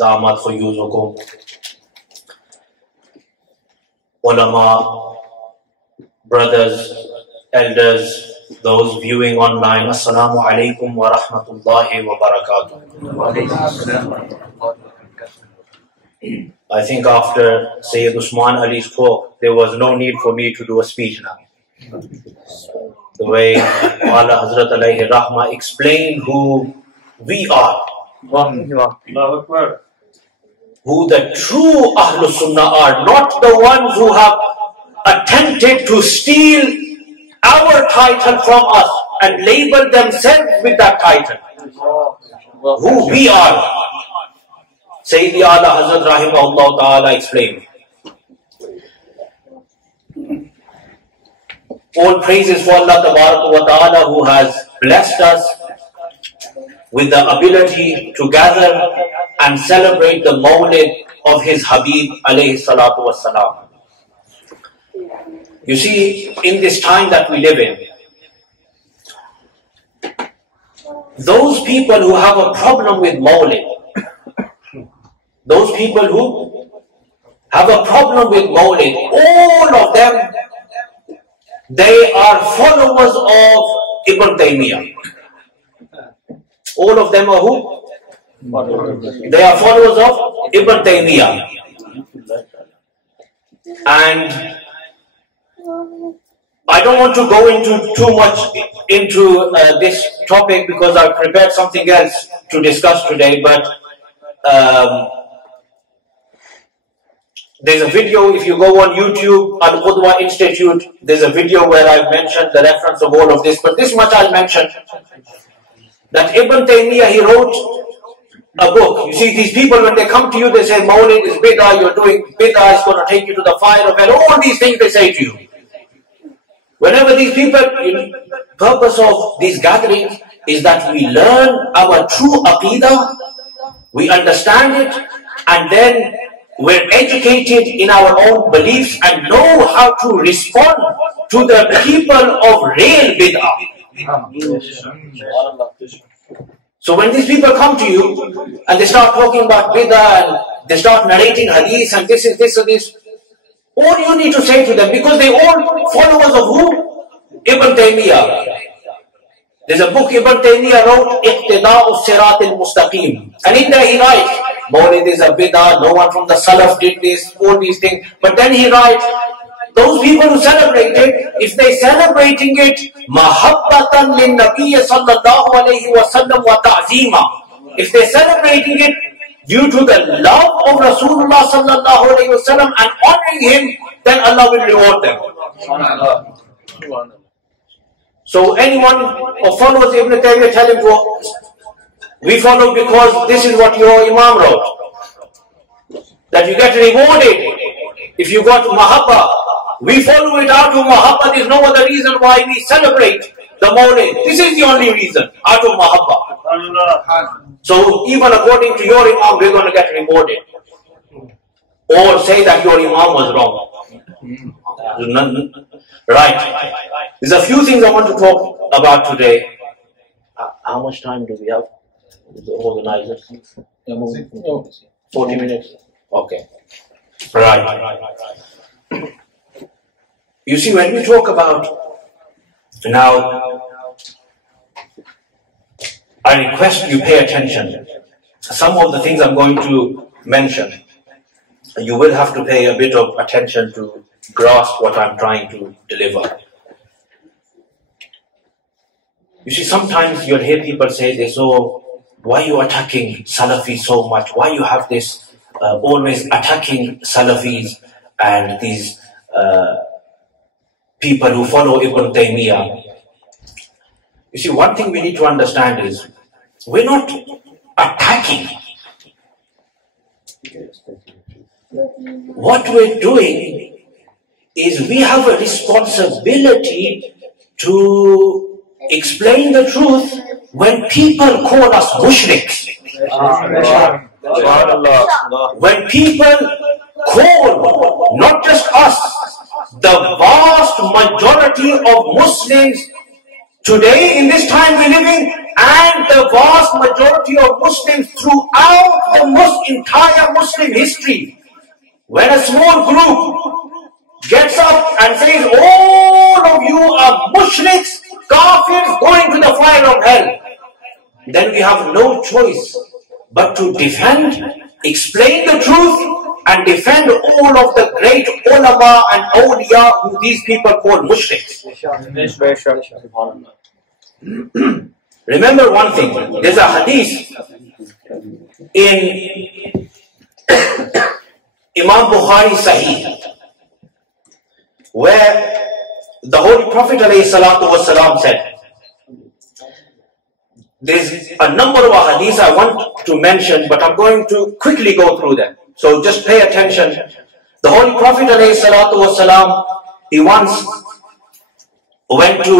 Damat Khuyuzukum, ulama, brothers, elders, those viewing online, Assalamu alaikum wa rahmatullahi wa barakatuh. I think after Sayyid Usman Ali's talk, there was no need for me to do a speech now. The way Allah Hazrat alayhi rahmah explained who we are, who the true Ahlul Sunnah are, not the ones who have attempted to steal our title from us and label themselves with that title. Who we are. Sayyidi Ala Hazrat Rahimahullah Ta'ala explained. All praises for Allah Ta'ala who has blessed us with the ability to gather and celebrate the Mawlid of His Habib alayhi salatu wassalam. You see, in this time that we live in, those people who have a problem with Mawlid, those people who have a problem with Mawlid, all of them, they are followers of Ibn Taymiyyah. All of them are who? They are followers of Ibn Taymiyyah. And I don't want to go into too much into this topic because I've prepared something else to discuss today, but there's a video, if you go on YouTube, Al-Qudwa Institute, there's a video where I've mentioned the reference of all of this, but this much I'll mention, that Ibn Taymiyyah, he wrote a book. You see, these people, when they come to you, they say, Mawlid is bid'ah, you're doing bid'ah, it's going to take you to the fire of hell, all these things they say to you. Whenever these people, the purpose of these gatherings is that we learn our true aqidah, we understand it, and then we're educated in our own beliefs and know how to respond to the people of real bid'ah. So when these people come to you and they start talking about bid'ah and they start narrating hadith and this is this and this, all you need to say to them, because they all followers of who? Ibn Taymiyyah. There's a book Ibn Taymiyyah wrote, Iqtida'u Sirat al-Mustaqim. And in there he writes, Mawlid is a bid'ah, no one from the Salaf did this, all these things. But then he writes, those people who celebrate it, if they're celebrating it, mahabbatan lin Nabiyya sallallahu alayhi wa sallam wa ta'zima. If they're celebrating it due to the love of Rasulullah sallallahu alayhi wa sallam and honoring him, then Allah will reward them. So anyone who follows Ibn Taymiyyah, tell him to, we follow because this is what your Imam wrote. That you get rewarded if you got mahabbah. We follow it out of mahabbah. There's no other reason why we celebrate the Mawlid. This is the only reason, out of mahabbah. So even according to your Imam, we're going to get rewarded. Or say that your Imam was wrong. Right. There's a few things I want to talk about today. How much time do we have? The organizers? 40 minutes. Okay. Right. You see, when we talk about now, I request you pay attention. Some of the things I'm going to mention, you will have to pay a bit of attention to grasp what I'm trying to deliver. You see, sometimes you'll hear people say this, oh, why are you attacking Salafi so much? Why you have this always attacking Salafis and these people who follow Ibn Taymiyyah? You see, one thing we need to understand is, we're not attacking. What we're doing is we have a responsibility to explain the truth when people call us mushriks. When people call, not just us, the vast majority of Muslims today in this time we live in, and the vast majority of Muslims throughout the entire Muslim history, when a small group gets up and says, all of you are mushriks, kafirs, going to the fire of hell, then we have no choice but to defend, explain the truth, and defend all of the great ulama and awliya who these people call mushriks. Remember one thing, there's a hadith in Imam Bukhari Sahih, where the Holy Prophet ﷺ said, there's a number of hadiths I want to mention, but I'm going to quickly go through them. So just pay attention. The Holy Prophet ﷺ, he once went to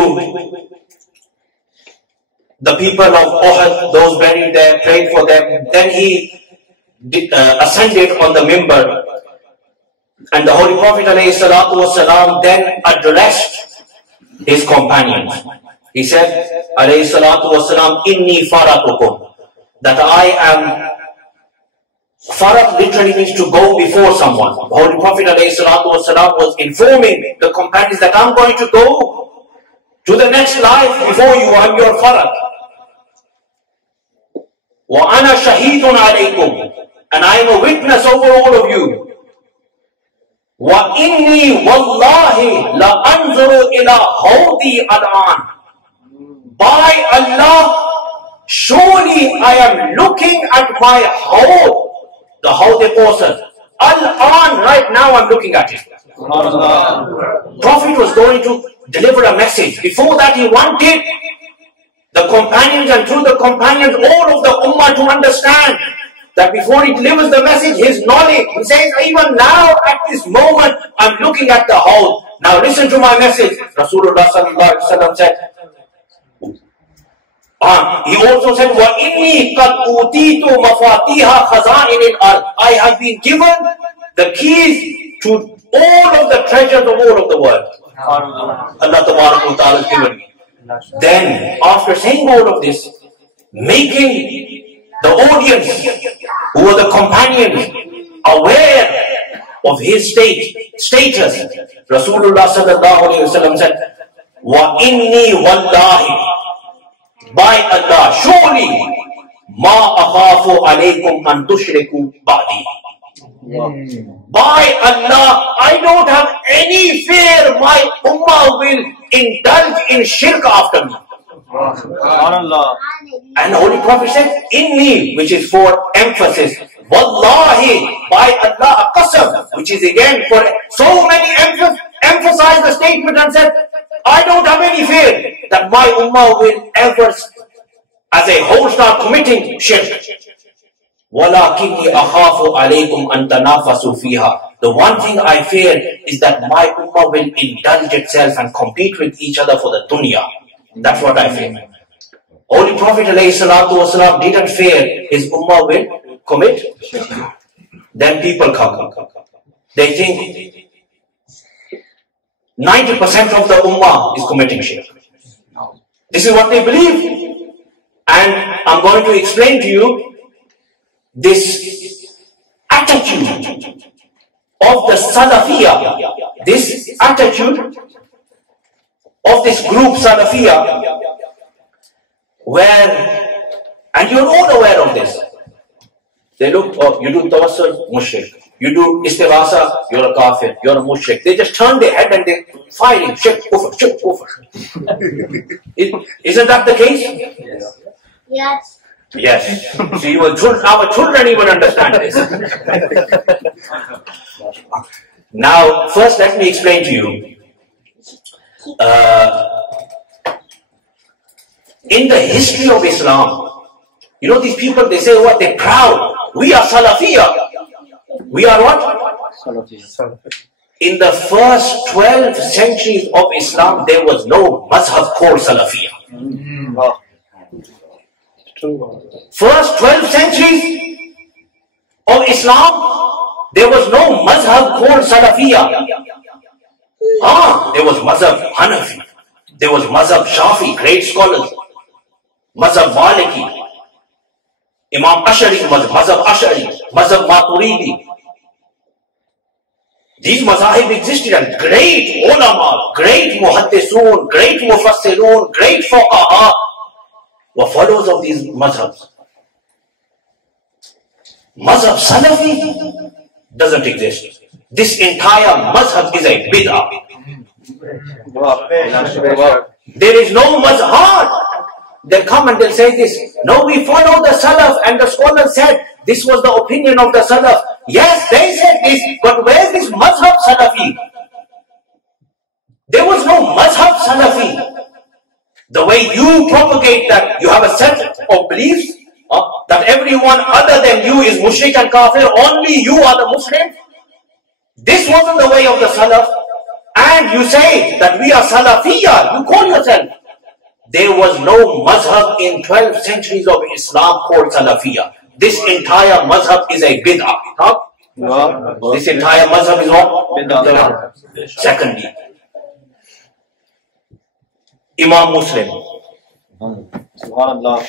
the people of Uhud, those buried there, prayed for them. Then he ascended on the mimbar. And the Holy Prophet ﷺ then addressed his companions. He said, ﷺ, Inni faratukum, that I am, farat literally means to go before someone. The Holy Prophet ﷺ was informing the companions that I'm going to go to the next life before you, I'm your farat. Wa ana shahidun alaykum, and I am a witness over all of you. Wa inni wallahi la anzuru ila hawdi al-an. By Allah, surely I am looking at my hawd, the hawd person. Al-an, right now I'm looking at it. Prophet was going to deliver a message. Before that he wanted the companions, and through the companions all of the ummah to understand that before he delivers the message, his knowledge, he says, even now at this moment I'm looking at the hawd. Now listen to my message. Rasulullah sallallahu alaihi wasallam said, he also said, وَإِنِّي قَدْ أُوتِيتُ مَفَاتِيحَ خَزَائِنِ الْأَرْضِ, I have been given the keys to all of the treasures of all of the world. Allah Tabarak wa Ta'ala has given me. Then, after saying all of this, making the audience, who were the companions, aware of his status, Rasulullah sallallahu alayhi wa sallam said, وَإِنِّي وَاللَّهِ, by Allah, surely, ma akhafu alaykum an tushriku ba'di. By Allah, I don't have any fear my ummah will indulge in shirk after me. And the Holy Prophet said, inni, which is for emphasis. Wallahi, by Allah, qasam, which is again for so many emphasize the statement and said, I don't have any fear that my ummah will ever, as a whole, start committing shirk. وَلَكِنِّي أَخَافُ عَلَيْكُمْ أَن تَنَافَسُوا فِيهَا. The one thing I fear is that my ummah will indulge itself and compete with each other for the dunya. That's what I fear. Holy Prophet ﷺ didn't fear his ummah will commit. Then people come. They think 90% of the ummah is committing shirk. This is what they believe. And I'm going to explain to you this attitude of the Salafiyah, this attitude of this group Salafiyah, where, and you're all aware of this, they look, oh, you do tawassul, mushrik. You do istighasa, you're a kafir, you're a mushrik. They just turn their head and they firing, shirk, kufr, shirk, kufr. Isn't that the case? Yes. Yes. See, our children even understand this. Now, first let me explain to you. In the history of Islam, you know these people, they say what? They're proud. We are Salafiyah. We are what? Salafiyah. In the first 12 centuries of Islam, there was no mazhab called Salafiyah. First 12 centuries of Islam, there was no mazhab called Salafiyah. There was mazhab Hanafi, there was mazhab Shafi, great scholars, mazhab Maliki. Imam Ash'ari's mazhab Ash'ari, mazhab Maturidi. These mazahib existed, and great ulama, great muhaddisun, great mufassirun, great fuqaha were followers of these mazhabs. Mazhab Salafi doesn't exist. This entire mazhab is a bid'ah. There is no mazhab. They'll come and they'll say this. No, we follow the Salaf, and the scholars said this was the opinion of the Salaf. Yes, they said this, but where's this mazhab Salafi? There was no mazhab Salafi. The way you propagate that you have a set of beliefs, that everyone other than you is mushrik and kafir, only you are the Muslim. This wasn't the way of the Salaf. And you say that we are Salafiyya, you call yourself. There was no mazhab in 12 centuries of Islam called Salafiyya. This entire mazhab is a bid'ah. This entire mazhab is what? Secondly, Imam Muslim. Subhanallah.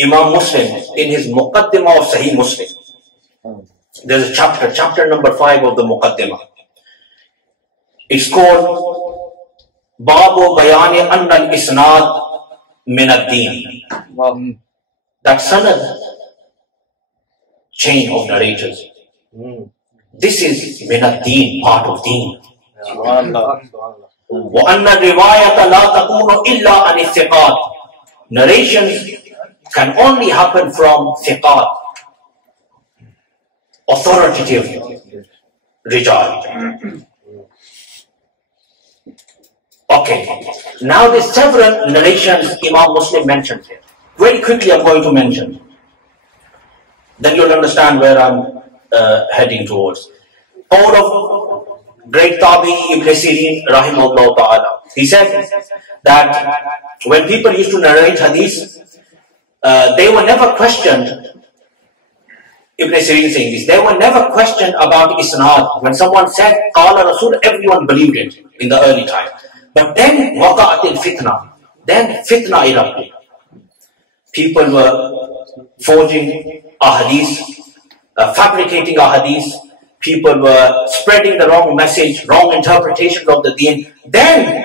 Imam Muslim, in his Muqaddimah of Sahih Muslim, there's a chapter number 5 of the Muqaddimah. It's called Babu Bayani Anna al-Isnad Min ad-Din. That sanad, chain of narrators. This is Min ad-Din, part of Deen. وَأَنَّ الرِّوَايَةَ لَا تَكُونُ إِلَّا عَنِ الثِّقَاتِ. Narrations can only happen from thiqat, authoritative rijal. Okay, now there's several narrations Imam Muslim mentioned here. Very quickly I'm going to mention. Then you'll understand where I'm heading towards. All of great Tabi Ibn Sirin rahimahullah ta'ala. He said that when people used to narrate hadith, they were never questioned. Ibn Sirin saying this, they were never questioned about isnad. When someone said Qala Rasul, everyone believed it in the early time. But then waqa'at al-fitna. Then fitna erupted. People were forging ahadith, fabricating ahadith. People were spreading the wrong message, wrong interpretations of the deen. Then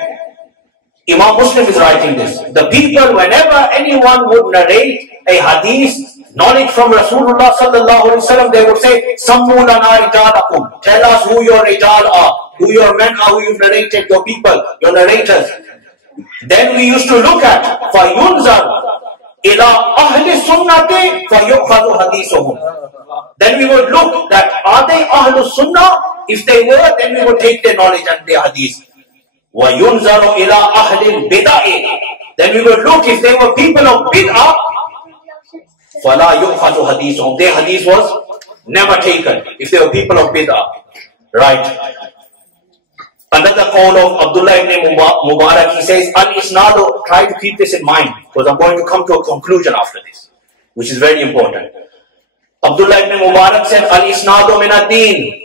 Imam Muslim is writing this. The people, whenever anyone would narrate a hadith, knowledge from Rasulullah sallallahu alaihi wasallam, they would say, Sammu lana rijalakum. Tell us who your rijal are, who your men are, who you've narrated, your people, your narrators. Then we used to look at فَيُنْزَرْ إِلَىٰ أَهْلِ السُّنَّةِ فَيُؤْخَذُ حَدِيثُهُم. Then we would look that are they Ahlul Sunnah? If they were, then we would take their knowledge and their hadith. وَيُنْزَرُ إِلَىٰ أَهْلِ الْبِدَعِ. Then we would look if they were people of bid'ah, فَلَا يُؤْخَذُ حَدِيثُهُم. Their hadith was never taken if they were people of bid'ah. Right. Another call of Abdullah ibn Mubarak, he says, Al-Isnadu, try to keep this in mind, because I'm going to come to a conclusion after this, which is very important. Abdullah ibn Mubarak said, Al-Isnadu min ad-Din.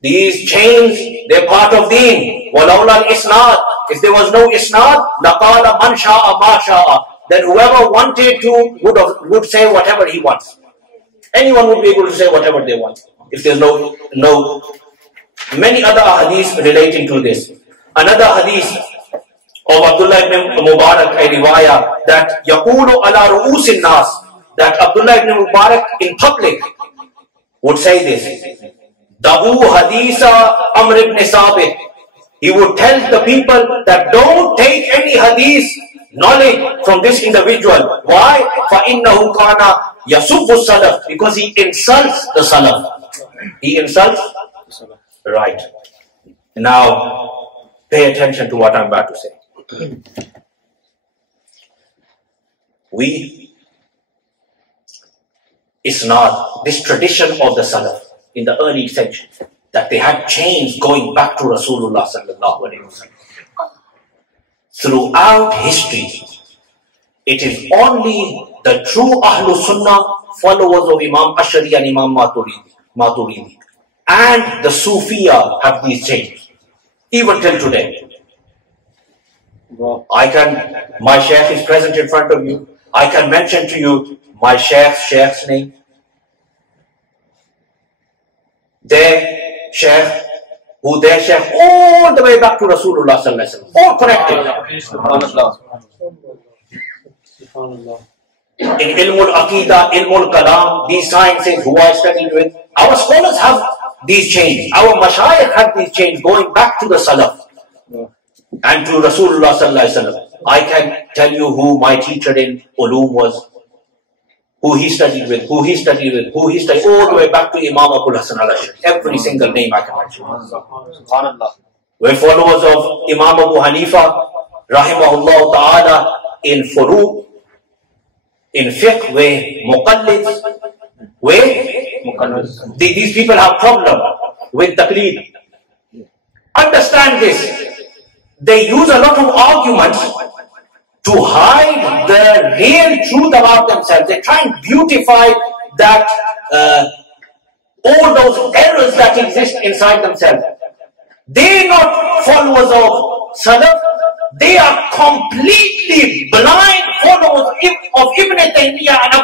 These chains, they're part of Deen. وَلَوْلَا الْإِسْنَادِ. If there was no Isnad, لَقَالَ مَنْ شَاءَ مَا شَاءَ. Then whoever wanted to would say whatever he wants. Anyone would be able to say whatever they want. If there's no many other hadiths relating to this. Another hadith of Abdullah ibn Mubarak, a riwayah, that يَقُولُ عَلَى رُؤُوسِ النَّاسِ, that Abdullah ibn Mubarak in public would say this. Dabu haditha Amr ibn Sabit. He would tell the people that don't take any hadith knowledge from this individual. Why? فَإِنَّهُ كَانَ يَسُبُّ السَّلَفِ. Because he insults the Salaf. He insults the Salaf. Right. Now, pay attention to what I'm about to say. It's not this tradition of the Salaf in the early centuries, that they had chains going back to Rasulullah sallallahu alaihi wasallam. Throughout history, it is only the true Ahlul Sunnah, followers of Imam Ash'ari and Imam Maturidi, and the Sufiya have these chains, even till today. My Shaykh is present in front of you. I can mention to you my Shaykh's name. Their Shaykh, their Shaykh, all the way back to Rasulullah sallallahu alaihi wasallam, all connected. In Ilmul Aqidah, Ilmul Kalam, these sciences who I studied with, our scholars have these chains. Our Mashayikh have these chains going back to the Salaf and to Rasulullah sallallahu alaihi wasallam. I can tell you who my teacher in Ulum was, who he studied with, all the way back to Imam Abu Hasan al-Ash'ari. Every single name I can mention. We're followers of Imam Abu Hanifa, rahimahullah ta'ala, in Furu', in Fiqh, where Muqallids, these people have problem with taqleed. Understand this. They use a lot of arguments to hide the real truth about themselves. They try and beautify that, all those errors that exist inside themselves. They are not followers of Salaf. They are completely blind followers of Ibn Taymiyyah and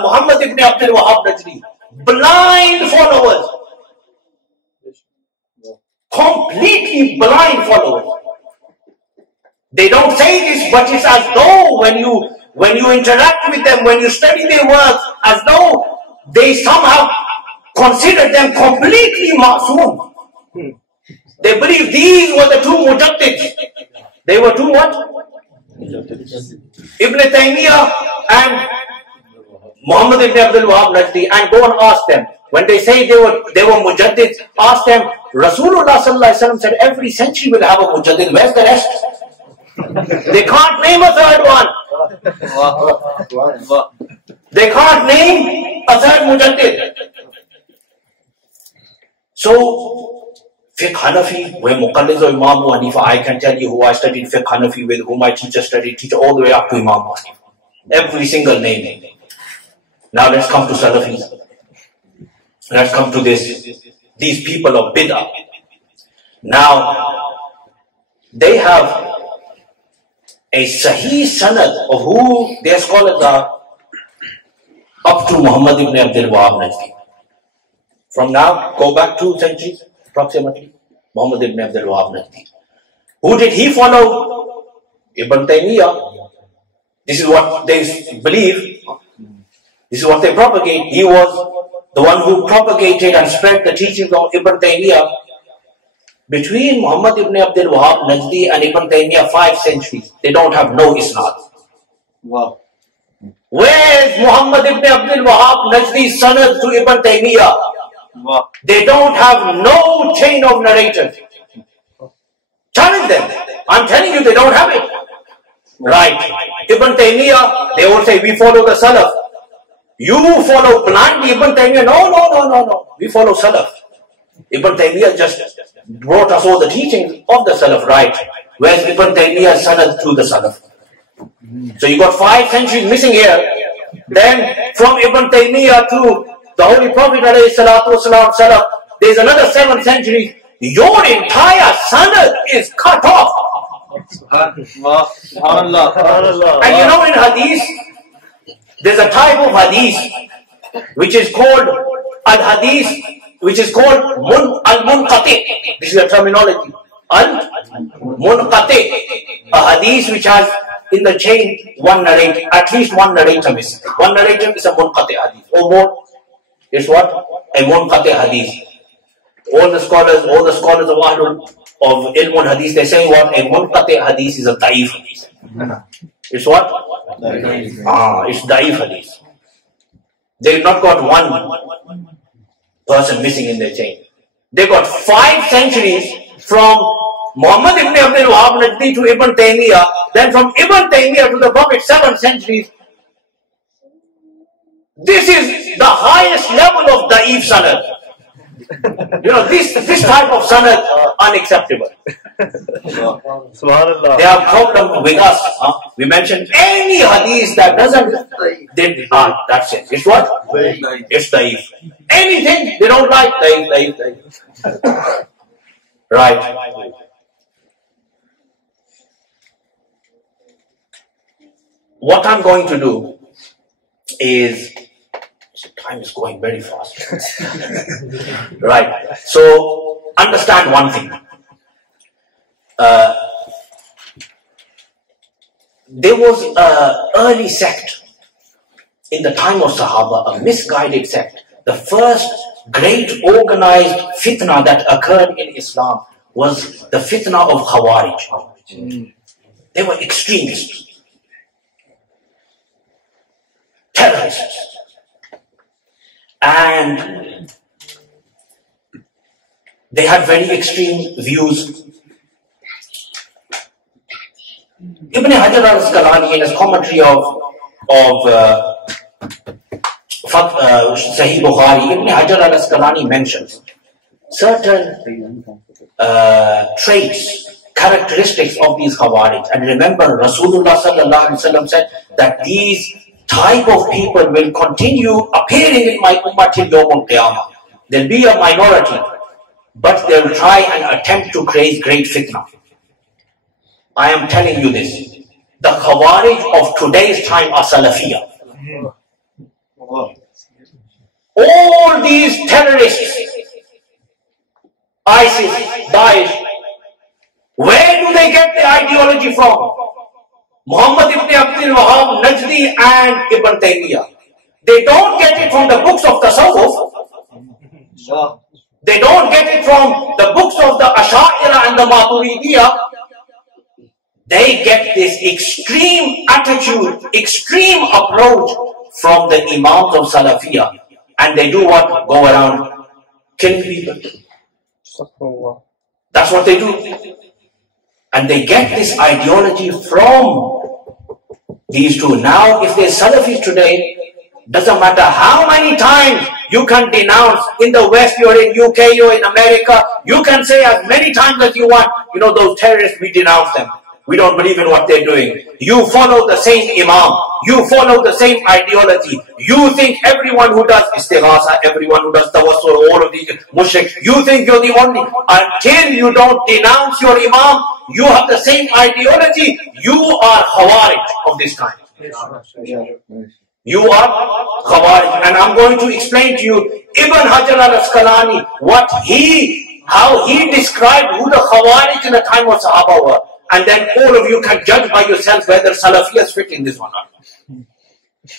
Muhammad ibn Abdul Wahhab Najdi. Blind followers. Completely blind followers. They don't say this, but it's as though when you interact with them, when you study their work, as though they somehow consider them completely ma'soom. They believe these were the two mujaddids. They were two what? Ibn Taymiyyah and Muhammad ibn Abdul Wahhab Najdi, and go and ask them. When they say they were mujaddids, ask them. Rasulullah sallallahu alaihi wasallam said every century will have a mujaddid. Where's the rest? They can't name a third one. They can't name a third mujaddid. So, Fiqh Hanafi, where Muqallids of Imam Abu Hanifa, I can tell you who I studied Fiqh Hanafi with, who my teacher studied, all the way up to Imam Abu Hanifa. Every single name. Now let's come to Salafis. Let's come to these people of Bid'ah. Now, they have a Sahih Sanad of who their scholars are up to Muhammad ibn Abdul Wahhab Najdi. From now, go back 2 centuries approximately, Muhammad ibn Abdul Wahhab Najdi. Who did he follow? Ibn Taymiyyah. This is what they believe. This is what they propagate. He was the one who propagated and spread the teachings of Ibn Taymiyyah. Between Muhammad ibn Abdul Wahhab Najdi and Ibn Taymiyyah, 5 centuries, they don't have no isnad. Wow. Where is Muhammad ibn Abdul Wahhab Najdi's sanad to Ibn Taymiyyah? Wow. They don't have no chain of narrators. Challenge them. I'm telling you, they don't have it. Right. Ibn Taymiyyah, they all say, we follow the Salaf. You follow blindly Ibn Taymiyyah. No. We follow Salaf. Ibn Taymiyyah just brought us all the teachings of the Salaf, right? Where's Ibn Taymiyyah's sanad to the Salaf? So you got 5 centuries missing here. Then from Ibn Taymiyyah to the Holy Prophet ﷺ Salaf, there's another 7 centuries. Your entire sanad is cut off. And you know, in Hadith, there's a type of Hadith which is called al-Hadith, which is called al-Munqati. This is the terminology. Al-Munqati. A Hadith which has in the chain one narrator, at least one narrator missing. One narrator is a Munqati Hadith. Or more, it's what? A Munqati Hadith. All the scholars of Ilm Hadith, they say what? A Munqati Hadith is a Da'if Hadith. It's what? It's Da'if Hadith. They've not got one person missing in their chain. They got 5 centuries from Muhammad ibn Abdul Wahhab Najdi to Ibn Taymiyyah, then from Ibn Taymiyyah to the Prophet 7 centuries. This is the highest level of Da'if Sanad. You know, this type of sanad unacceptable. They have problem with us. We mentioned any hadith that doesn't, that's it. It's what? It's da'if. Anything they don't like, da'if. Right. what I'm going to do is, time is going very fast. Right. So understand one thing. There was an early sect in the time of Sahaba, a misguided sect. The first great organized fitna that occurred in Islam was the fitna of Khawarij. They were extremists, terrorists, and they had very extreme views. Ibn Hajar al-Asqalani in his commentary of Sahih Bukhari, Ibn Hajar al-Asqalani mentions certain traits, characteristics of these Khawarij. And remember, Rasulullah sallallahu alaihi wasallam said that these type of people will continue appearing in my ummah till Yawm al-Qiyamah. There'll be a minority, but they'll try and attempt to create great fitna. I am telling you this. The Khawarij of today's time are Salafiyah. All these terrorists, ISIS, Daesh, where do they get their ideology from? Muhammad ibn Abdul Wahhab, Najdi and Ibn Taymiyyah. They don't get it from the books of Tasawwuf. They don't get it from the books of the Ash'ari and the Maturidiyah. They get this extreme attitude, extreme approach from the Imams of Salafiyah. And they do what? Go around killing people. That's what they do. And they get this ideology from these two. Now, if there's Salafis today, doesn't matter how many times you can denounce in the West, you're in UK, you're in America, you can say as many times as you want, you know, those terrorists, we denounce them. We don't believe in what they're doing. You follow the same Imam. You follow the same ideology. You think everyone who does istighasa, everyone who does tawassul, all of these mushrik, you think you're the only. Until you don't denounce your Imam, you have the same ideology. You are Khawarij of this time. You are Khawarij. And I'm going to explain to you Ibn Hajar al-Asqalani, how he described who the Khawarij in the time of Sahaba were. And then all of you can judge by yourself whether Salafiyas fit in this one or not.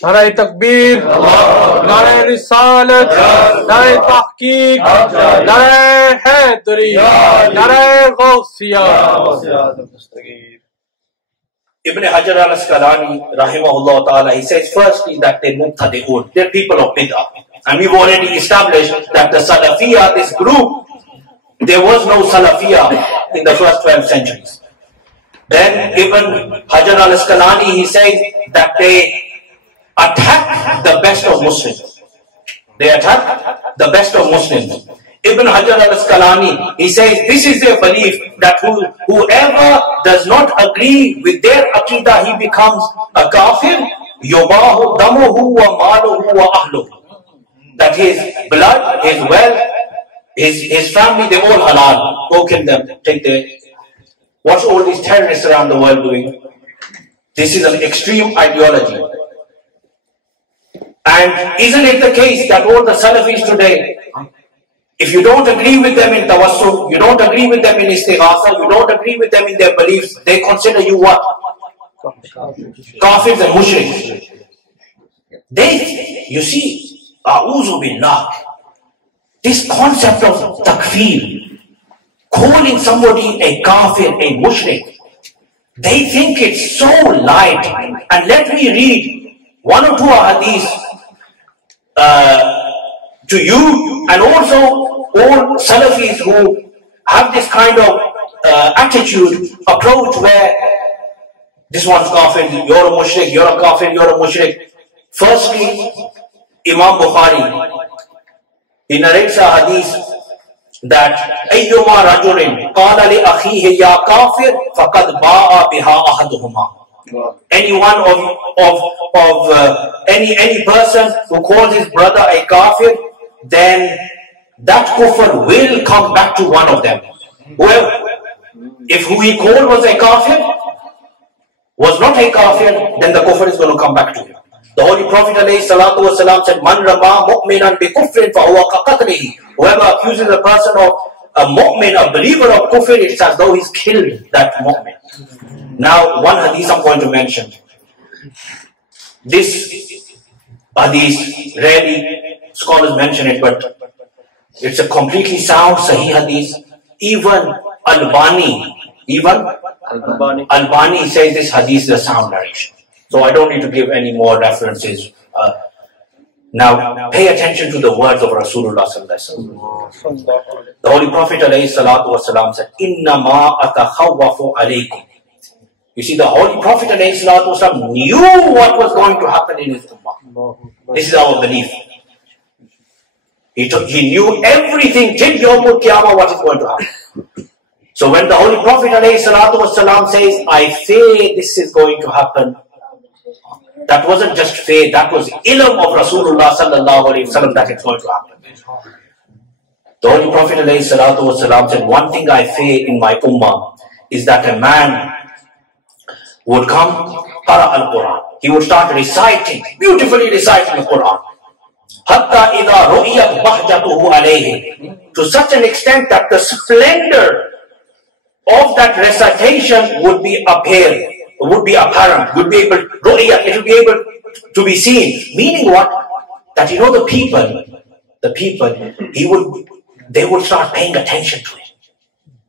Nare Takbir, Nare Risalat, Nare Tahqiq, Nare Haidari, Nare Ghawsiyah. Ibn Hajar al-Asqalani, rahimahullah ta'ala, he says firstly that they're Muqtadi'un, they're people of Bid'ah. And we've already established that the Salafiyah, this group, there was no Salafiyah in the first 12 centuries. Then Ibn Hajar al-Asqalani, he says that they attack the best of Muslims. They attack the best of Muslims. Ibn Hajar al-Asqalani, he says this is their belief that whoever does not agree with their aqidah, he becomes a kafir. Yubahu damuhu wa maluhu wa ahluhu. That his blood, his wealth, his family, they all halal. Go kill them, take their... What's all these terrorists around the world doing? This is an extreme ideology. And isn't it the case that all the Salafis today, if you don't agree with them in tawassul, you don't agree with them in istighasa, you don't agree with them in their beliefs, they consider you what? Kafirs and mushriks. You see, a'udhu billah, this concept of takfir, calling somebody a kafir, a mushrik, they think it's so light. And let me read one or two hadiths to you, and also all Salafis who have this kind of attitude, approach where this one's kafir, you're a mushrik, you're a kafir, you're a mushrik. Firstly, Imam Bukhari, he narrates a hadith that ayyuma rajulin qala li akhihi ya kafir faqad ba'a biha ahaduhuma. Anyone any person who calls his brother a kafir, then that kufr will come back to one of them. Whoever, if who he called was a kafir, was not a kafir, then the kufr is going to come back to him. The Holy Prophet ﷺ said, Man rama mu'minan bi kufrin fa huwa ka qatlihi. Whoever accuses a person of a mu'min, a believer of kufr, it's as though he's killed that mu'min. Now, one hadith I'm going to mention. This hadith, rarely scholars mention it, but it's a completely sound Sahih hadith. Even Albani says this hadith is a sound narration. So I don't need to give any more references. Now, pay attention to the words of Rasulullah sallallahu alaihi wasallam. The Holy Prophet alayhi salatu wasalam said, "Inna ma atakhawwafu alaykum." You see, the Holy Prophet alayhi salatu wasalam knew what was going to happen in his ummah. This is our belief. He knew everything till Yawmul Qiyamah what is going to happen. So when the Holy Prophet alayhi salatu wasalam says, I fear this is going to happen, that wasn't just faith, that was ilm of Rasulullah sallallahu alayhi wasallam that it's going to happen. The Holy Prophet alayhi salatu wasallam said, one thing I fear in my ummah is that a man would come, qara al-Qur'an. He would start reciting, beautifully reciting the Qur'an. Hatta idha ru'iyat bahjatuhu alayhi. To such an extent that the splendor of that recitation would be apparent, would be able, it would be able to be seen. Meaning what? That the people, they would start paying attention to it.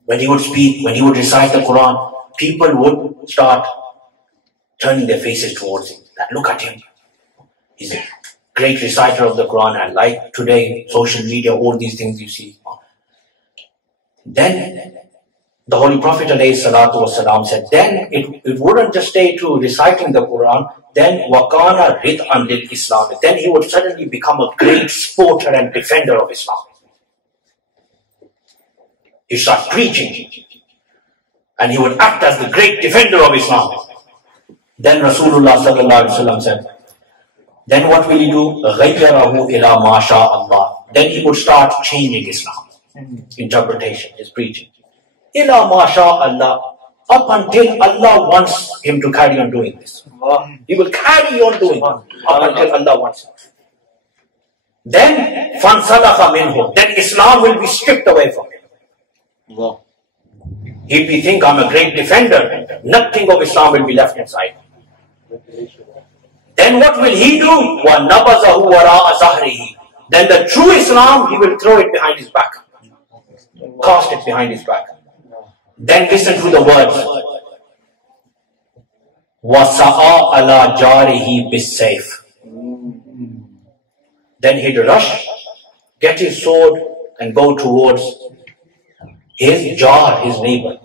When he would speak, when he would recite the Quran, people would start turning their faces towards him. That look at him. He's a great reciter of the Quran, and like today, social media, all these things you see. Then the Holy Prophet ﷺ said, then it wouldn't just stay to reciting the Quran, then wakana rid'an lil Islam. Then he would suddenly become a great supporter and defender of Islam. He started preaching, and he would act as the great defender of Islam. Then Rasulullah ﷺ said, then what will he do? غَيَّرَهُ إِلَى مَا شَاءَ اللَّهِ. Then he would start changing Islam, interpretation, his preaching. إِلَى مَا شَاءَ اللَّهِ. Up until Allah wants him to carry on doing this. He will carry on doing it up until Allah wants him. Then فَانْسَلَخَ مِنْهُ. Then Islam will be stripped away from him. He'll be think, I'm a great defender. Nothing of Islam will be left inside. Then what will he do? وَنَبَذَهُ وَرَاءَ ظَهْرِهِ. Then the true Islam, he will throw it behind his back. Cast it behind his back. Then listen to the words. وَسَعَى عَلَى جَارِهِ بِالسَّيْفِ. Then he'd rush, get his sword, and go towards his jar, his neighbor.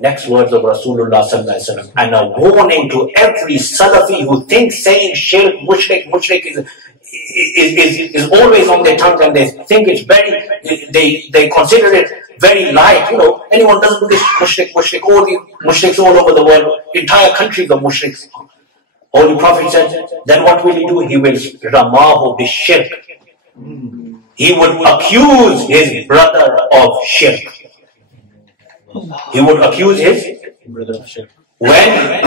Next words of Rasulullah sallallahu alaihi wasallam, and a warning to every Salafi who thinks saying shirk, mushrik is always on their tongue, and they think it's very, they consider it very light. Anyone doesn't do this, mushrik, all the mushriks all over the world, entire countries of mushriks. Holy Prophet said, then what will he do? He will ramahu bishirk. He would accuse his brother of shirk. He would accuse his brother of shirk. When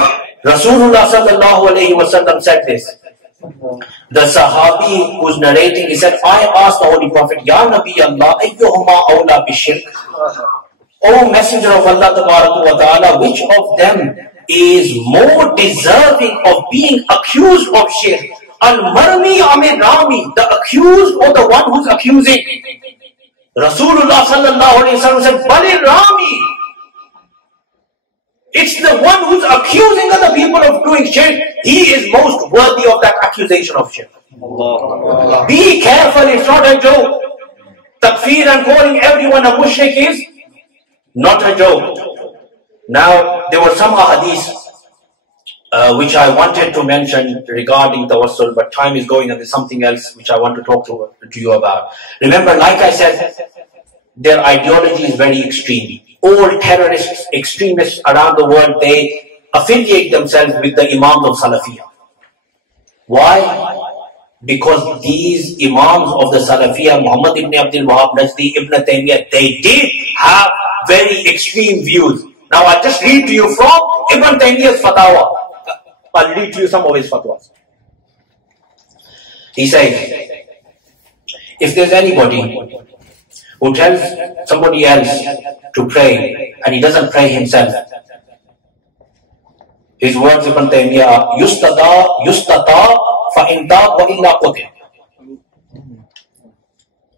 Rasulullah sallallahu alayhi wasallam said this, the Sahabi who's narrating, he said, I asked the Holy Prophet, Ya Nabi Allah, ayyuhuma awla bishirk? O Messenger of Allah wa ta'ala, which of them is more deserving of being accused of shirk? Al-Marmi Amir Rami, the accused or the one who's accusing? Rasulullah sallallahu alayhi wa sallam said, Balir Rami. It's the one who's accusing other people of doing shirk. He is most worthy of that accusation of shirk. Allah. Be careful, it's not a joke. Takfir and calling everyone a mushrik is not a joke. Now, there were some ahadith which I wanted to mention regarding tawassul, but time is going and there's something else which I want to talk to you about. Remember, like I said, their ideology is very extreme. All terrorists, extremists around the world, they affiliate themselves with the Imams of Salafiyah. Why? Because these Imams of the Salafiyah, Muhammad ibn Abdul Wahab, Najdi ibn Taymiyyah, they did have very extreme views. Now I'll just read to you from Ibn Taymiyyah's fatwa. I'll read to you some of his fatwas. He says, if there's anybody who tells somebody else to pray and he doesn't pray himself, his words Ibn Taymiyyah are yustata fa inta wa illa qutil.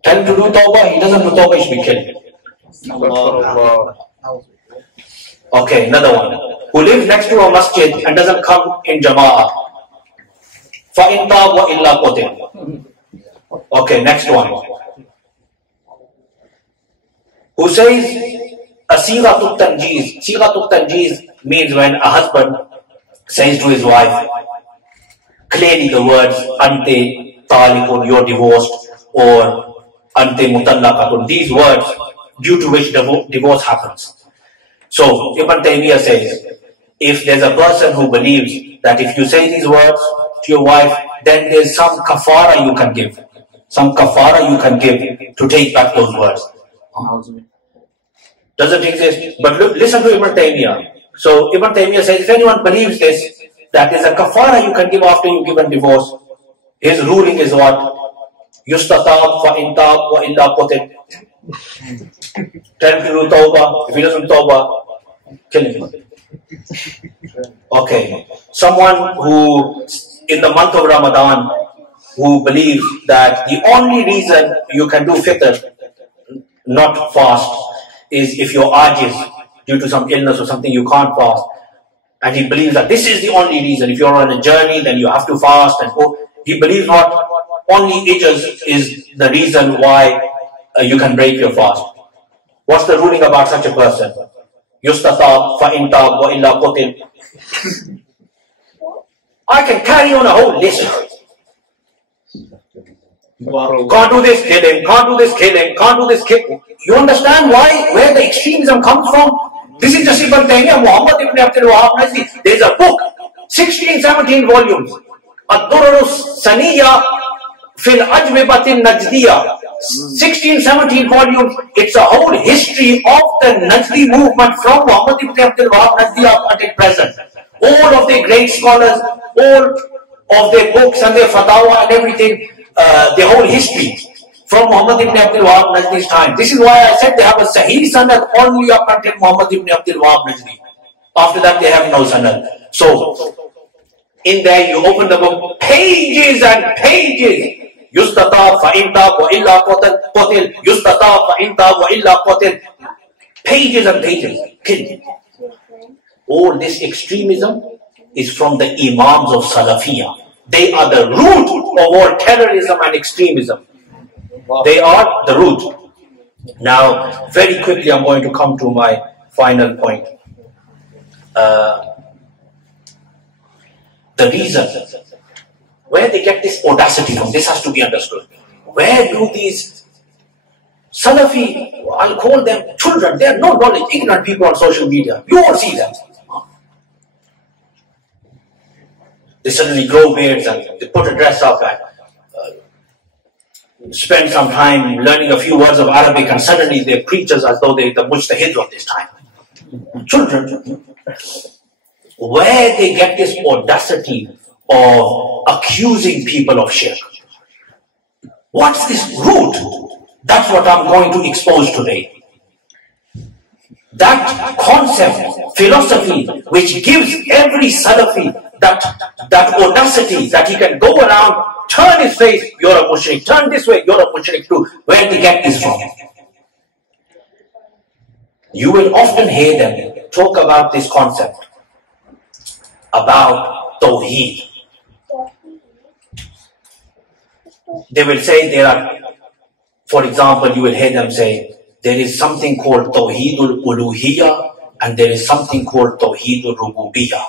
Tell him to do tawbah, he doesn't do tawbah, he should be killed. Okay, another one. Who lives next to a masjid and doesn't come in jama'ah. Fa inta wa illa qutil. Okay, next one. Who says a sighatul tanjeez. Sighatul tanjeez means when a husband says to his wife clearly the words ante talikun, you're divorced, or ante mutallaqatun, these words due to which divorce happens. So Ibn Taymiyyah says, if there's a person who believes that if you say these words to your wife, then there's some kafara you can give. Some kafara you can give to take back those words. Doesn't exist. But look, listen to Ibn Taymiyyah. So Ibn Taymiyyah says, if anyone believes this, that is a kafara you can give after you've given divorce. His ruling is what? Yustatab fa intab wa illa qutil. Tell him to do tawbah. If he doesn't tawbah, kill him. Okay. Someone who, in the month of Ramadan, who believes that the only reason you can do fitr, not fast, is if you're ajiz, due to some illness or something you can't fast. And he believes that this is the only reason. If you're on a journey, then you have to fast. And he believes not only ijaz is the reason why you can break your fast. What's the ruling about such a person? Yustatab fa intab wa illa qutil. I can carry on a whole list. Can't do this, kill him. Can't do this, kill him. Can't do this, kill him. You understand where the extremism comes from? This is just Ibn Taymiyyah, Muhammad ibn Abdul Wahab Najdi. There is a book, 16-17 volumes. Ad-Durarus Saniyya fil Ajwibatin Najdiyya. 16-17 volumes. It's a whole history of the Najdi movement from Muhammad ibn Abdul Wahab Najdi up until present. All of their great scholars, all of their books and their fatwa and everything, the whole history from Muhammad ibn Abdul Wahab Najdi's time. This is why I said they have a Sahih Sanad only up until Muhammad ibn Abdul Wahab Najdi. After that they have no Sanad. So, in there you open the book, pages and pages. Yustatab fa intab wa illa qutil. Yustatab fa intab wa illa qutil. Pages and pages. Kill. All this extremism is from the Imams of Salafiyah. They are the root of all terrorism and extremism. They are the root. Now, very quickly I'm going to come to my final point. The reason, where they get this audacity from, this has to be understood. Where do these Salafi, I'll call them children, they are no knowledge, ignorant people on social media. You all see them. They suddenly grow beards and they put a dress up and spend some time learning a few words of Arabic, and suddenly they're preachers as though they're the mujtahid of this time. Children. Where they get this audacity of accusing people of shirk? What's this root? That's what I'm going to expose today. That concept, philosophy, which gives every Salafi that audacity that he can go around, turn his face, you're a mushrik, turn this way, you're a mushrik too. Where they get this from? You will often hear them talk about this concept, about Tawheed. They will say there are, for example, you will hear them say, there is something called Tawheedul Uluhiyya and there is something called Tawheedul Rububiyyah.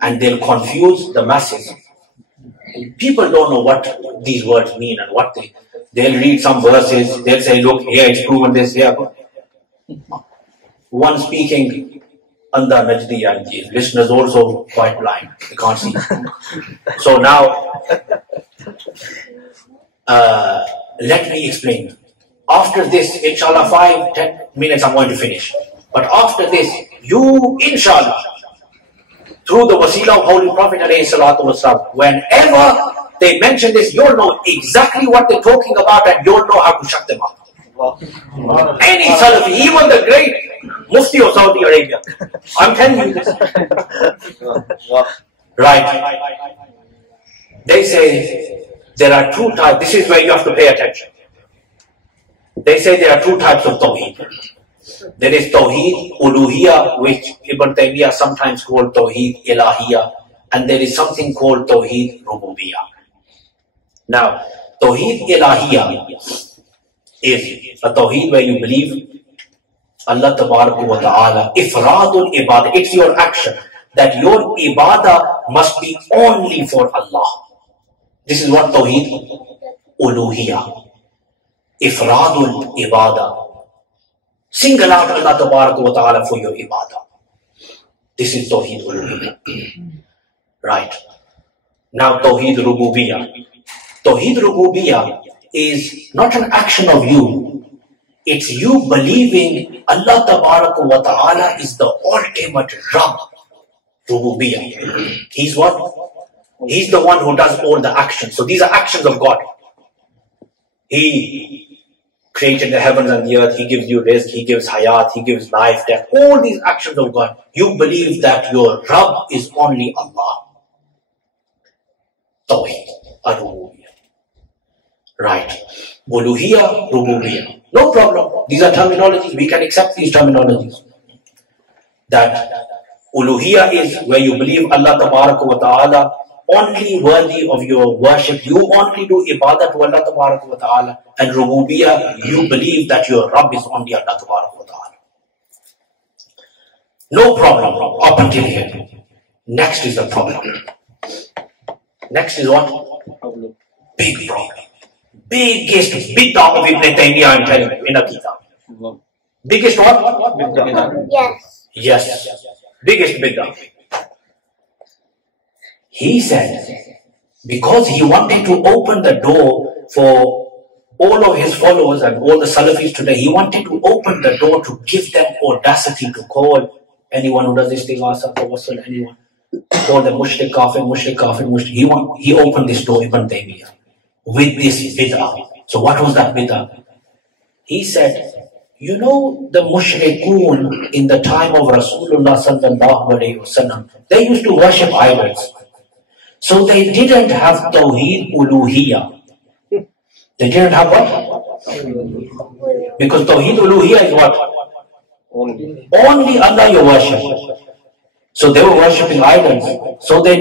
And they'll confuse the masses. People don't know what these words mean and what they'll read some verses, they'll say, look, here it's proven this, here. One speaking under Najdi and the listeners also quite blind, they can't see. So now, let me explain. After this, inshallah, 5-10 minutes I'm going to finish. But after this, you, inshallah, through the wasila of Holy Prophet ﷺ. Whenever they mention this, you'll know exactly what they're talking about and you'll know how to shut them up. Any Salafi, even the great Mufti of Saudi Arabia. I'm telling you this. Right. They say there are two types. This is where you have to pay attention. They say there are two types of Tawheed. There is Tawheed Uluhiyya, which Ibn Taymiyyah sometimes called Tawheed Ilahiyya, and there is something called Tawheed Rububiyyah. Now, Tawheed Ilahiyya is a Tawheed where you believe Allah Tabarak wa Ta'ala, Ifradul Ibadah, it's your action, that your Ibadah must be only for Allah. This is what Tawheed Uluhiyya. Ifradul Ibadah. Single out Allah Tabarak wa Ta'ala for your Ibadah. This is Tawheed Uluhiyya. Right. Now Tawheed Rububiyyah. Tawheed Rububiyyah is not an action of you. It's you believing Allah Tabarak wa Ta'ala is the ultimate Rabb. Rububiyyah. He's what? He's the one who does all the actions. So these are actions of God. He created the heavens and the earth. He gives you rizq. He gives hayat. He gives life, death. All these actions of God. You believe that your Rabb is only Allah. Tawheed. Rububiyyah. Right. Uluhiyya, Rububiyyah. No problem. These are terminologies. We can accept these terminologies. That Uluhiyya is where you believe Allah Tabarak wa Ta'ala only worthy of your worship. You only do ibadah to Allah Tabarak wa Ta'ala. And Rububiyyah, you believe that your Rabb is only Allah Tabarak wa Ta'ala. No problem up until here. Next is the problem. Next is what? Big problem. Biggest bid'ah of Ibn Taymiyyah, I'm telling you, in a kitab. Biggest what? Yes. Yes. Biggest bid'ah. He said, because he wanted to open the door for all of his followers and all the Salafis today, he wanted to open the door to give them audacity to call anyone who does istighasa, tawassul, anyone, call them mushrik, kafir, mushrik, kafir, mushrik. He opened this door, Ibn Taymiyyah, with this bid'ah. So what was that bid'ah? He said, you know the mushrikun in the time of Rasulullah sallallahu alayhi wasallam, they used to worship idols. So they didn't have Tawheed Uluhiyya. They didn't have what? Because Tawheed Uluhiyya is what? Only Allah you worship. So they were worshipping idols. So they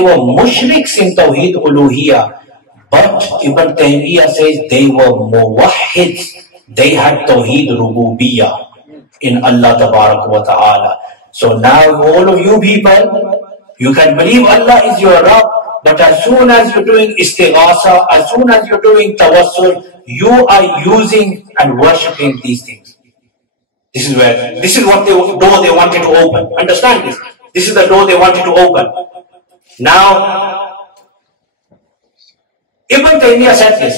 were mushriks in Tawheed Uluhiyya. But Ibn Taymiyyah says they were muwahhids. They had Tawheed Rububiyyah in Allah Tabarak wa Ta'ala. So now all of you people, you can believe Allah is your Rabb, but as soon as you're doing istighasa, as soon as you're doing tawassul, you are using and worshipping these things. This is what door they wanted to open. Understand this? This is the door they wanted to open. Now, Ibn Taymiyyah said this,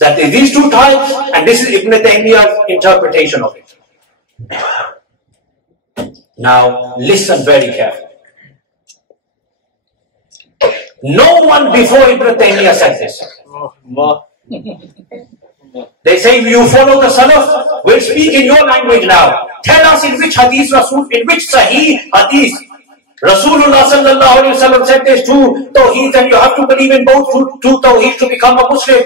that there are these two types, and this is Ibn Taymiyyah's interpretation of it. Now, listen very carefully. No one before Ibn Taymiyyah said this. They say, you follow the Salaf, we'll speak in your language now. Tell us in which hadith, in which Sahih hadith, Rasulullah sallallahu alayhi wa sallam said there's two tawheeds and you have to believe in both two tawheeds to become a Muslim.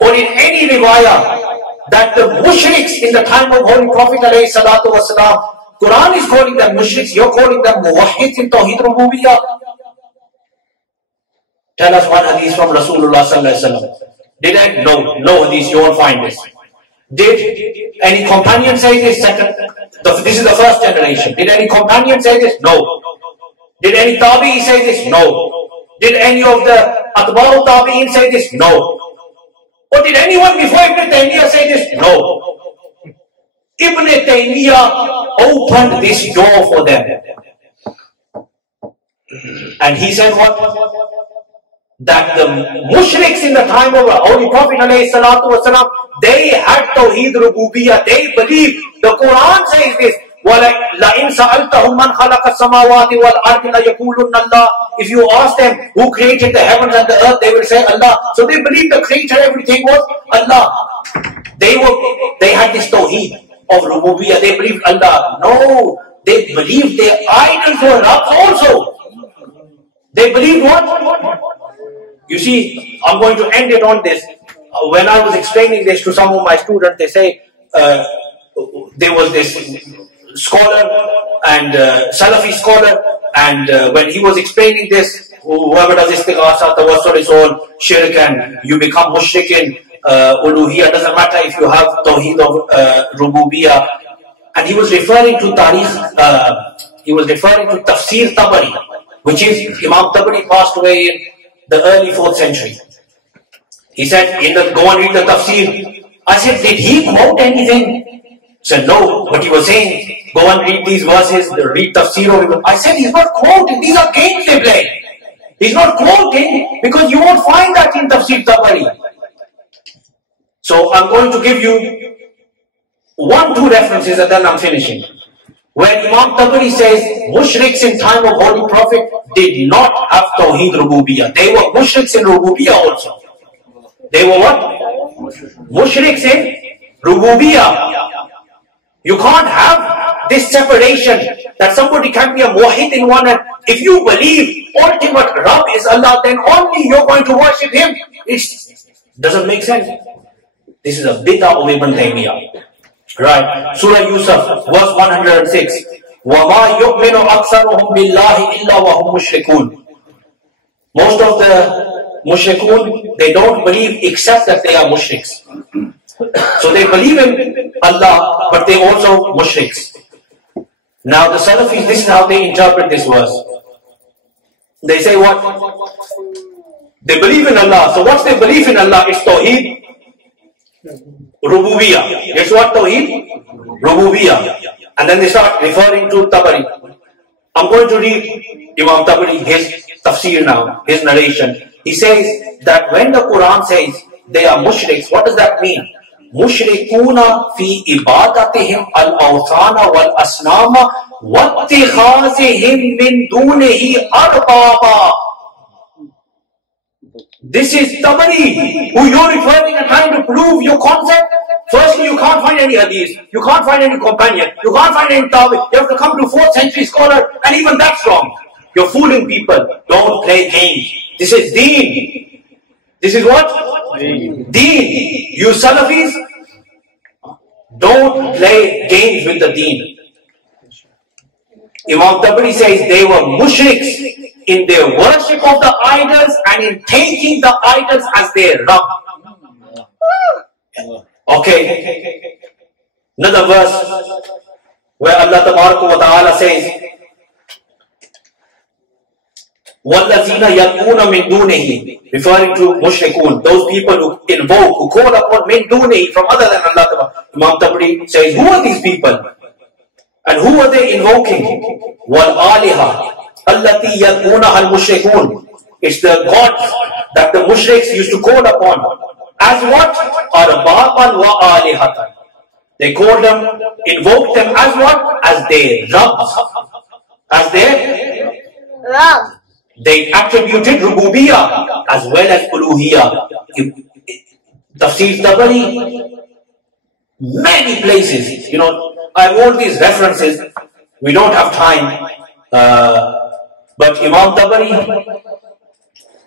Or in any riwayah that the mushriks in the time of Holy Prophet alayhi salatu wasalam, Qur'an is calling them mushriks, you're calling them muwahhids in Tawheed Rububiyyah. Tell us one hadith from Rasulullah sallallahu alayhi wa sallam. Did I? No hadith, you won't find this. Did any companion say this? This is the first generation. Did any companion say this? No. Did any tabi'i say this? No. Did any of the atba'u tabi'in say this? No. Or did anyone before Ibn Taymiyyah say this? No. Ibn Taymiyyah opened this door for them. And he said what? That the mushriks in the time of Holy Prophet ﷺ, they had Tawheed Rububiyyah. They believed. The Quran says this. وَلَئِنْ سَأَلْتَهُمْ مَنْ خَلَقَ السَّمَاوَاتِ وَالْأَرْضِ لَيَقُولُنَّ اللَّهُ. If you ask them who created the heavens and the earth, they will say Allah. So they believe the creator, everything was Allah. They had this tawheed of rububiyyah. They believed Allah. No, they believed their idols were Rabbs also. They believed what? You see, I'm going to end it on this. When I was explaining this to some of my students, they say there was this scholar and Salafi scholar, and when he was explaining this, whoever does istighasa, tawassul is all shirk and you become mushrik in uluhiyah. Doesn't matter if you have tawheed of rububiyyah. And he was referring to he was referring to Tafsir Tabari, which is Imam Tabari passed away in the early 4th century. He said, go and read the Tafsir. I said, did he quote anything? He said, no, but he was saying, go and read these verses, read Tafsir of him. I said, he's not quoting, these are games they play. He's not quoting because you won't find that in Tafsir Tabari. So I'm going to give you 1-2 references and then I'm finishing. When Imam Tabari says, mushriks in time of Holy Prophet did not have Tawheed Rububiyyah. They were mushriks in Rububiyyah also. They were what? Mushriks in Rububiyyah. You can't have this separation that somebody can be a muwahhid in one and if you believe ultimate Rabb is Allah, then only you're going to worship Him. It doesn't make sense. This is a bid'ah of Ibn Taymiyyah. Right. Surah Yusuf, verse 106. وَمَا يُؤْمِنُ أَكْثَرُهُمْ بِاللَّهِ إِلَّا وَهُمْ مُشْرِكُونَ. Most of the mushrikun, they don't believe except that they are mushriks. So they believe in Allah, but they also mushriks. Now the Salafis, this is how they interpret this verse. They say what? They believe in Allah. So what's their belief in Allah? It's Tawheed Rububiyyah. It's what Tawheed? Rububiyyah. And then they start referring to Tabari. I'm going to read Imam Tabari, his tafsir now, his narration. He says that when the Quran says they are mushriks, what does that mean? Mushrikuna fi ibadatihim al-awthana wal-asnama wattikhazihim min dunihi arbaba. This is Tabari, who you're referring and trying to prove your concept. Firstly, you can't find any hadith, you can't find any companion, you can't find any tabi. You have to come to 4th century scholar, and even that's wrong. You're fooling people. Don't play games. This is deen. This is what? Deen. You Salafis, don't play games with the deen. Imam Tabari says they were mushriks in their worship of the idols and in taking the idols as their Rabb. Okay. Another verse where Allah Ta'ala says, وَالَّذِينَ يَدْعُونَ مِن دُونِهِ, referring to mushrikun, those people who invoke, who call upon min dunihi, from other than Allah. Imam Tabari says, who are these people? And who are they invoking? وَالْآلِهَةِ الَّتِي يَدْعُونَهَا الْمُشْرِكُونَ. It's the gods that the mushriks used to call upon. As what? أَرْبَابًا وَآلِهَةً. They called them, invoked them as what? As their Rabbs. As their Rabb. They attributed rububiyyah as well as uluhiyyah. Tafsir Tabari, many places, I have all these references. We don't have time. But Imam Tabari,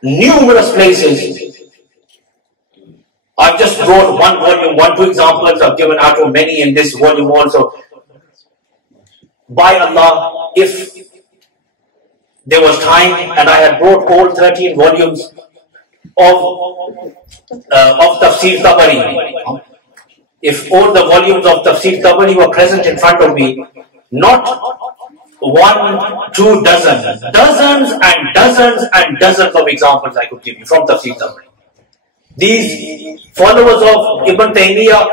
numerous places. I've just brought one volume, 1-2 examples. I've given out of many in this volume also. By Allah, if there was time and I had brought all 13 volumes of Tafsir Tabari, if all the volumes of Tafsir Tabari were present in front of me, not 1, 2 dozen, dozens and dozens and dozens of examples I could give you from Tafsir Tabari. These followers of Ibn Taymiyyah,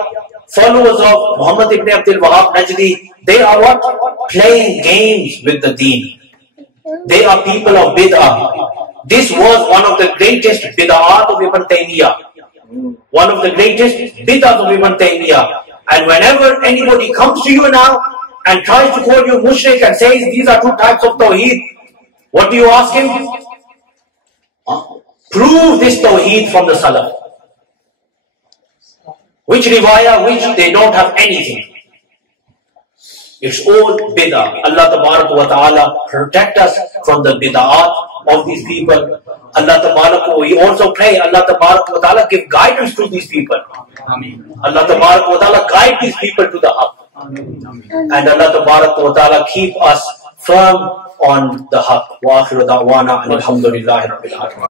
followers of Muhammad ibn Abdul Wahab Najdi, they are what? Playing games with the deen. They are people of bid'ah. This was one of the greatest bid'ahs of Ibn Taymiyyah. One of the greatest bid'ahs of Ibn Taymiyyah. And whenever anybody comes to you now and tries to call you mushrik and says these are two types of tawheed, what do you ask him? Prove this tawheed from the Salaf. Which riwayah, which they don't have anything. It's all bid'ah. Allah Tabarak wa Ta'ala protect us from the bid'at of these people. Allah Tabarak, we also pray Allah Tabarak wa Ta'ala give guidance to these people. Allah Tabarak wa Ta'ala guide these people to the haqq. And Allah Tabarak wa Ta'ala keep us firm on the haqq. Wa akhiru da'wana alhamdulillahi rabbil alamin.